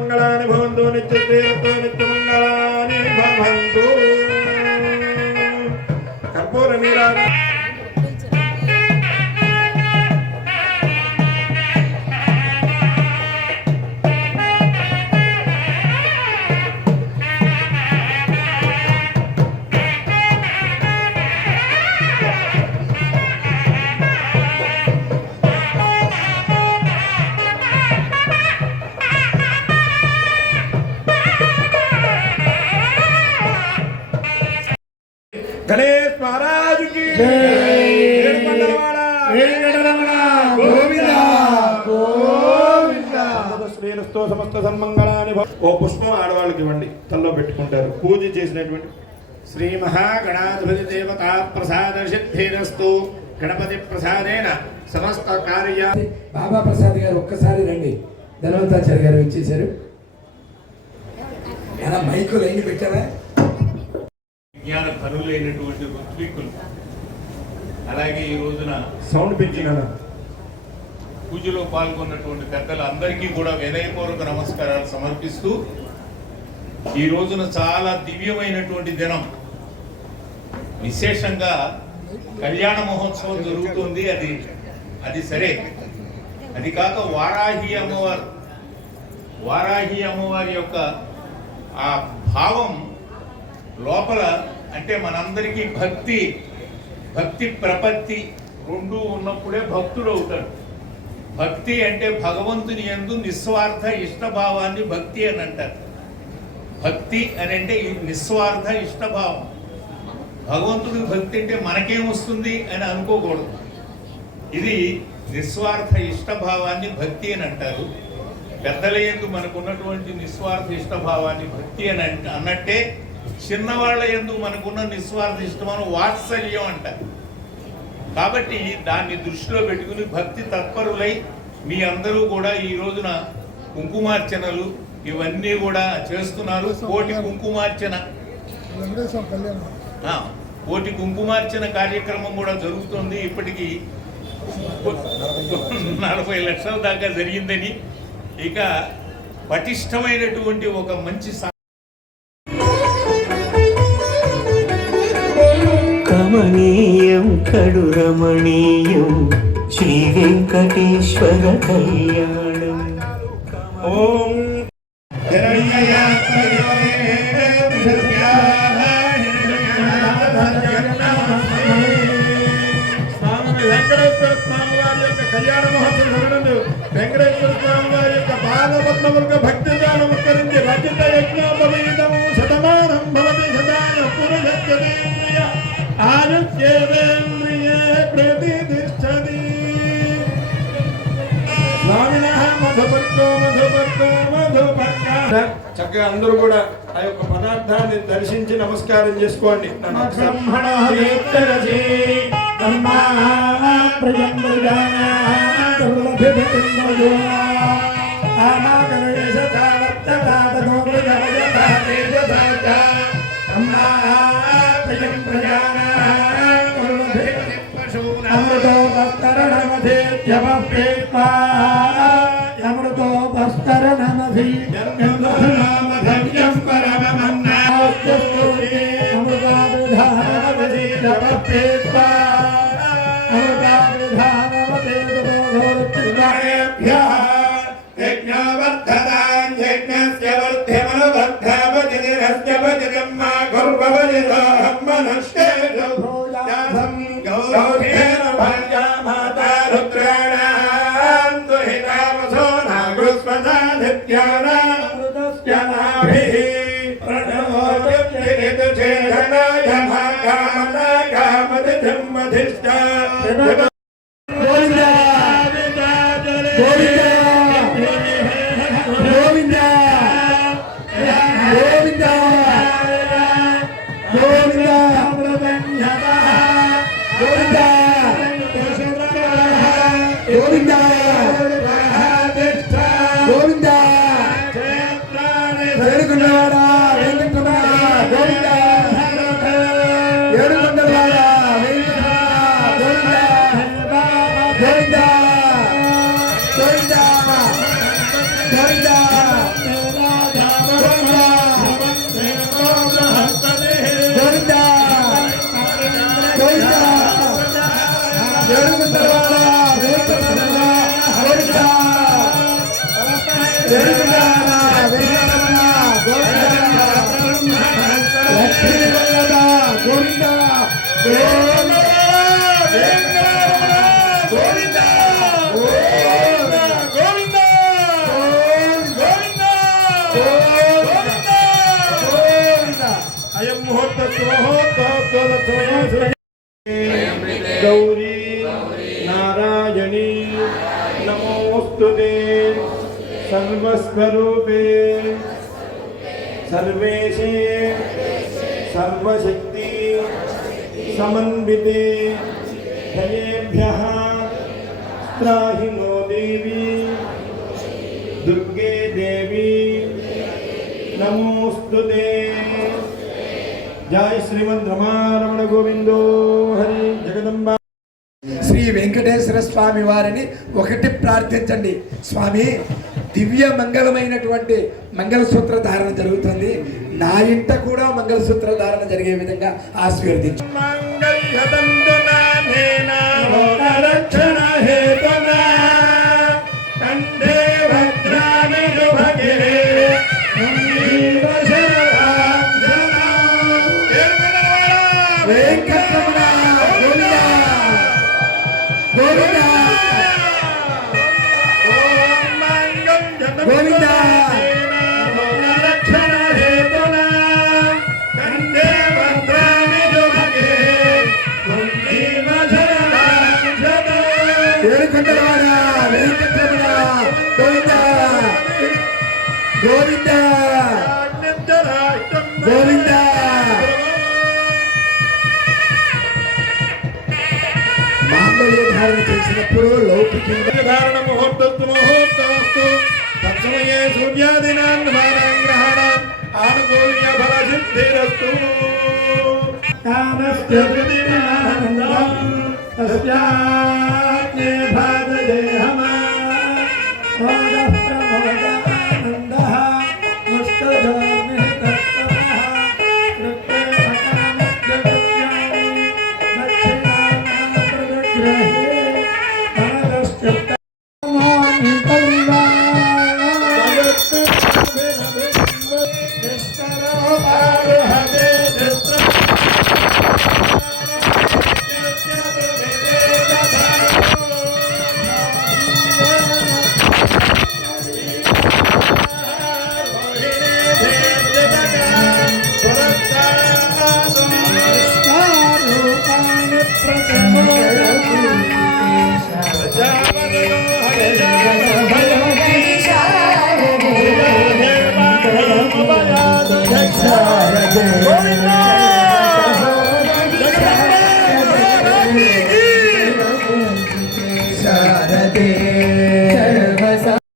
మంగళాని భవంతు నిత్యశ్రీరస్తో నిత్యమంగళాని భవంతు. కర్పూర నీరాజన गणेश महाराज की శ్రీరస్తో సమస్త సన్మంగళాని. ఓ పుష్పం ఆడవాళ్ళకి ఇవ్వండి, తల్లో పెట్టుకుంటారు. పూజ చేసినటువంటి శ్రీ మహాగణాధిపతి దేవత ప్రసాద సిద్ధిరస్తు. గణపతి ప్రసాదేన సమస్త కార్య. బాబా ప్రసాద్ గారు ఒక్కసారి రండి. ధనవంతాచార్య గారు ఇచ్చేశారు. ఎలా మైకు లైన్ పెట్టారా? విజ్ఞాన పనులైనటువంటి ఋత్విక్కులు, అలాగే ఈ రోజున సౌండ్ పెంచిన పూజలో పాల్గొన్నటువంటి పెద్దలు అందరికీ కూడా వినయపూర్వక నమస్కారాలు సమర్పిస్తూ, ఈ రోజున చాలా దివ్యమైనటువంటి దినం. విశేషంగా కళ్యాణ మహోత్సవం జరుగుతుంది. అది సరే, అది కాక వారాహి అమ్మవారి యొక్క ఆ భావం లోపల, అంటే మనందరికీ భక్తి ప్రపత్తి రెండు ఉన్నప్పుడే భక్తుడు అవుతాడు. భక్తి అంటే భగవంతుని యందు నిస్వార్థ ఇష్టభావాన్ని భక్తి అని అంటారు. భక్తి అని అంటే నిస్వార్థ ఇష్టభావం. భగవంతుడికి భక్తి అంటే మనకేమొస్తుంది అని అనుకోకూడదు. ఇది నిస్వార్థ ఇష్టభావాన్ని భక్తి అని అంటారు. పెద్దల యందు మనకున్నటువంటి నిస్వార్థ ఇష్టభావాన్ని భక్తి అని అన్నట్టే, చిన్నవాళ్ల యందు మనకున్న నిస్వార్థ ఇష్టమైన వాత్సల్యం అంటారు. కాబట్టి దాన్ని దృష్టిలో పెట్టుకుని భక్తి తత్పరులై మీ అందరూ కూడా ఈ రోజున కుంకుమార్చనలు ఇవన్నీ కూడా చేస్తున్నారు. కోటి కుంకుమార్చన కార్యక్రమం కూడా జరుగుతుంది. ఇప్పటికీ 40 లక్షల దాకా జరిగిందని, ఇక పటిష్టమైనటువంటి ఒక మంచి కమనీయం కడు రమణీయం శ్రీ వెంకటేశ్వర కళ్యాణం. ఓం వెంకటేశ్వర స్వామి వారి యొక్క కళ్యాణ మహోత్సవం. వెంకటేశ్వర స్వామి వారి యొక్క పాదపద్మములకు భక్తిగా నమస్కరించి రచిత యజ్ఞోపవీతము శతమానం భవతి శతాయ పురుషత్యేంద్రియ ఆయుష్యేంద్రియే ప్రతిష్టతి. స్వామినః మధుపర్కో చక్కగా అందరూ కూడా ఆ యొక్క పదార్థాన్ని దర్శించి నమస్కారం చేసుకోండి. వెంకటరమణ గోవింద లక్ష్మీ వల్లభ గోవింద అయం ముహూర్త గౌరీ నారాయణీ నమోస్తుతే సర్వస్వరూపే సర్వేశే సర్వశక్తి సమన్వితే దయేభ్యః త్రాహి నో దేవి దుర్గే దేవి నమోస్తుతే. జై శ్రీమద్ రమారమణ గోవిందో హరి జగదంబ. శ్రీ వెంకటేశ్వర స్వామి వారిని ఒకటి ప్రార్థించండి. స్వామి, దివ్య మంగళమైనటువంటి మంగళసూత్ర ధారణ జరుగుతుంది. నా ఇంట కూడా మంగళసూత్ర ధారణ జరిగే విధంగా ఆశీర్వదించు. వెంకటరమణ గోవింద గోవింద ఏడుకొండలవాడ వెంకటరమణ గోవింద గోవింద గోవింద. మాంగళ్య ధారణ చేసినప్పుడు లౌకికంగా ధారణ ముహూర్తస్తు ముహూర్తస్తు తత్సమయే సూర్యాదినాన్ గ్రహణాన్ ఆనుకూల్య ఫల సిద్ధిరస్తు. కామస్య ప్రతిమానందం తస్యాజ్ఞే భాగదేహమా మోదః ప్రమోదానందః ముష్టజోర్మి తత్వః కృత్తే అకామస్య Jai